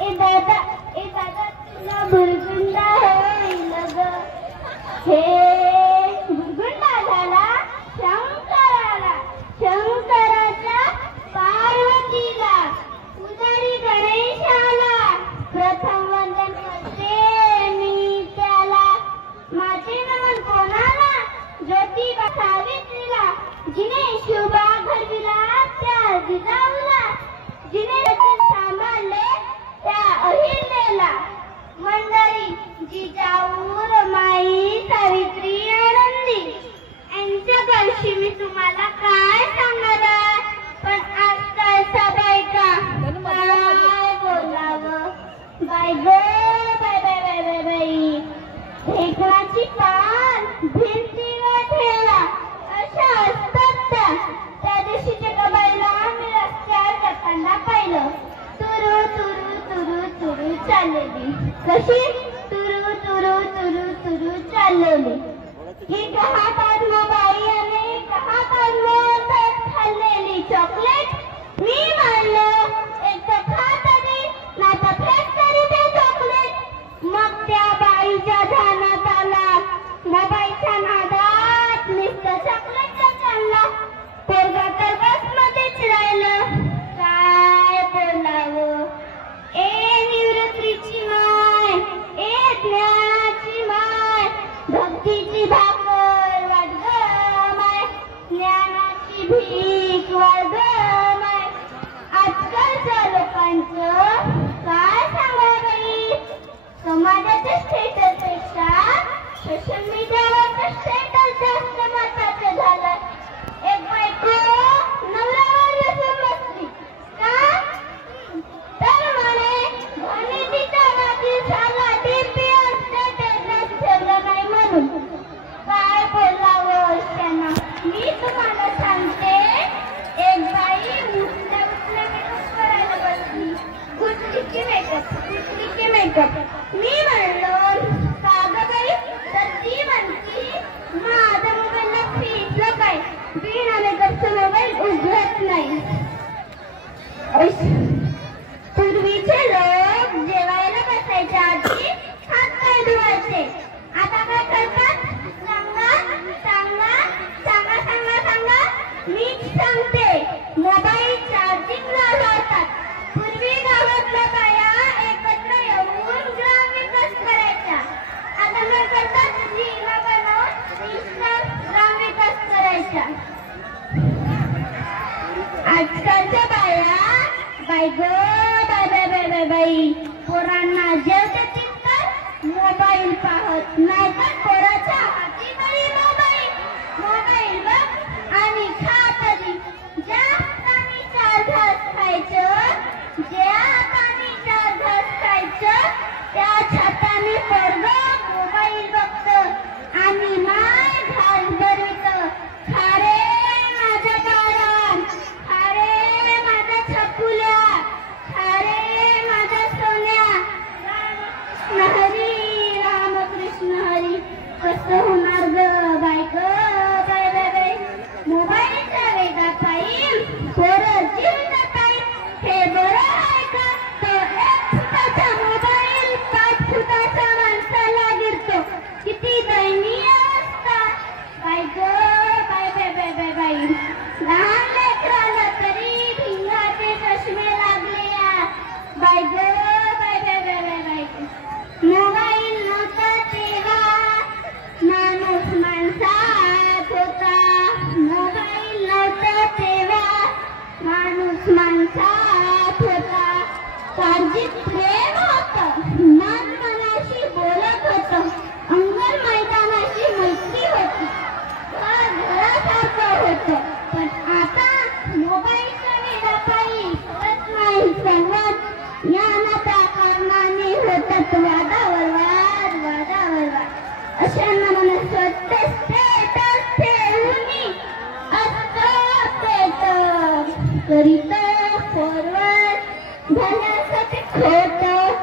ए दादा तुला भुरगुंडा होईल ग. हे भुरगुंडा झाला शंकराला, शंकराच्या पार्वतीला, पुजारी गणेशाला प्रथम वंदन करते मी त्याला. माझे नमन कोणाला? ज्योतिबा सावित्रीला, जिने शुभा घडविला त्या जिजाऊला, जिने सांभाळले त्या अहिल्याला. मंडळी, जिजाऊ, रमाई, सावित्री, आनंदी यांच्या वर्षी मी तुम्हाला काय सांगणार, पण आजकालचा बायका काय बोलावं. बाय ग बाय बाय बाय बाय बाई. ढेकळाची पान भिंतीवर ठेवा अशा असतात त्या. त्या दिवशीच्या गबाईला मी रस्त्यावर जाताना पाहिलं. तुरु तुरु तुरु तुरु चाललेली. कशी? तुरु तुरु तुरु तुरु चाललेली. ही हातात मोबाईल आणि हातात मोठ्यात खाल्लेली चॉकलेट. मी म्हणलं एक तर खा तरी नाही तर फेक तरी ते चॉकलेट. मग त्या बाईच्या ध्यानात आला मोबाईलच्या नादात नुसतं चॉकलेटचा चालला. पोरगा तर बसमध्येच राहिलं. काय बोलावं. ए निवृत्तीची माय, ए ज्ञानाची माय, भक्तीची भाकर वाढ ग माय, ज्ञानाची भीक वाढ ग माय. आजकालच्या लोकांचं काय सांगा बाई. समाजाच्या स्टेटसपेक्षा सोशल मीडियावरचं स्टेटस जास्त महत्त्वाचं झालं. एक बायको नवऱ्यावर लसून बसली का? तर म्हणे घाणीच्या नादी झाला डीपी स्टेटस ठेवलं नाही म्हणून. काय बोलावं अशांना. मी तुम्हाला सांगते, एक बाई उठल्या उठल्या मेकअप करायला बसली. कुठली की मेकअप. मी म्हणलो का ग बाई? तर ती म्हणती माझा मोबाईलला फिटलं काय, बिना मेकअपचा मोबाईल उघडत नाही. पूर्वीचे लोक जेवायला बसायच्या आधी हात पाय धुवायचे. आता काय करतात? सांगा सांगा सांगा सांगा सांगा. मीच सांगते, मोबाईल चार्जिंगला लावतात. पूर्वी गावातल्या बाया एकत्र येऊन ग्रामविकास करायच्या. आता काय करतात? रील बनवून ग्रामविकास करायच्या. आजकालच्या बाया बाय ग बाय बाय बाय बाय बाई. पोरांना जेवते तर मोबाईल पाहत नाही तर पोराच्या हाती तरी मोबाईल. मोबाईल बघ आणि खा तरी. ज्या हाताने 4 घास खायचं, ज्या हाताने 4 घास खायचं त्याच हाताने पोरगं मोबाईल बघतं आणि माय घास भरवितं. खा रे माझ्या बाळा, खा रे माझ्या छकुल्या, खा रे माझ्या सोन्या. रामकृष्ण हरी, रामकृष्ण हरी. कसं होणार ग बाय ग बाय बाय बाय. मोबाईलच्या वेगापायी पोरं जीव जातायत. हे बरं आहे का? तो 1 फुटाचा मोबाईल 5 फुटाच्या माणसाला गिरतो. किती दयनीय अवस्था. बाय ग बाय बाय बाय बाय बाई. लहान लेकराला तरी भिंगाचे चष्मे लागले या. बाय ग bye bye bye bye bye. Mobile नव्हता तेव्हा माणूस माणसात होता. मोबाईल नव्हता तेव्हा माणूस माणसात होता. काळजीत प्रेम होतं, मन मनाशी बोलत होतं, अंगण मैदानाशी मैत्री होती, घरासारखं होतं. पण आता मोबाईलच्या वेगापायी होत नाही संवाद. या ना त्या कारणाने होतात वादावर वाद, वादावर वाद. अशांना मला स्वतः स्टेटस ठेवून असतं पेट करीत फॉरवर्ड झाल्यासाठी खोटं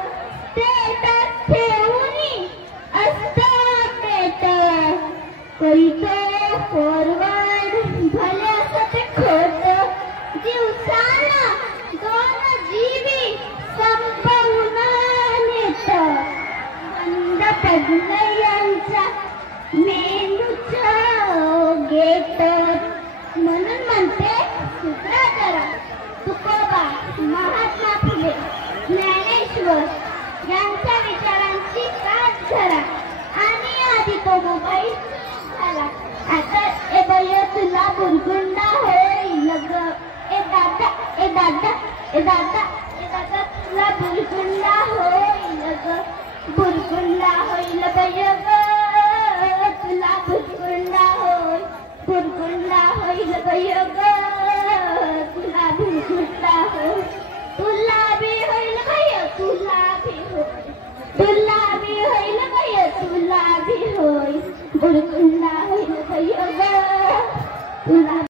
अग्नयांचा मेंदूचा गेट म्हणून म्हणते शुक्राचार्य तुकोबा महात्मा फुले ज्ञानेश्वर यांच्या विचारांची कास धरा आणि आधी तो मोबाईल झाला आता ए बय तुला बुरगुंडा होईल ग ए दादा ए दादा ए दादा ए दादा तुला बुरगुंडा होईल ग बुरगुंडा होईल बय ग तुला बुरगुंडा होईल बुरगुंडा होईल बय ग तुला बुरगुंडा होईल तुला बी होईल बय तुला बी होईल तुला बी होईल बय तुला बी होईल बुरगुंडा होईल बय ग तुला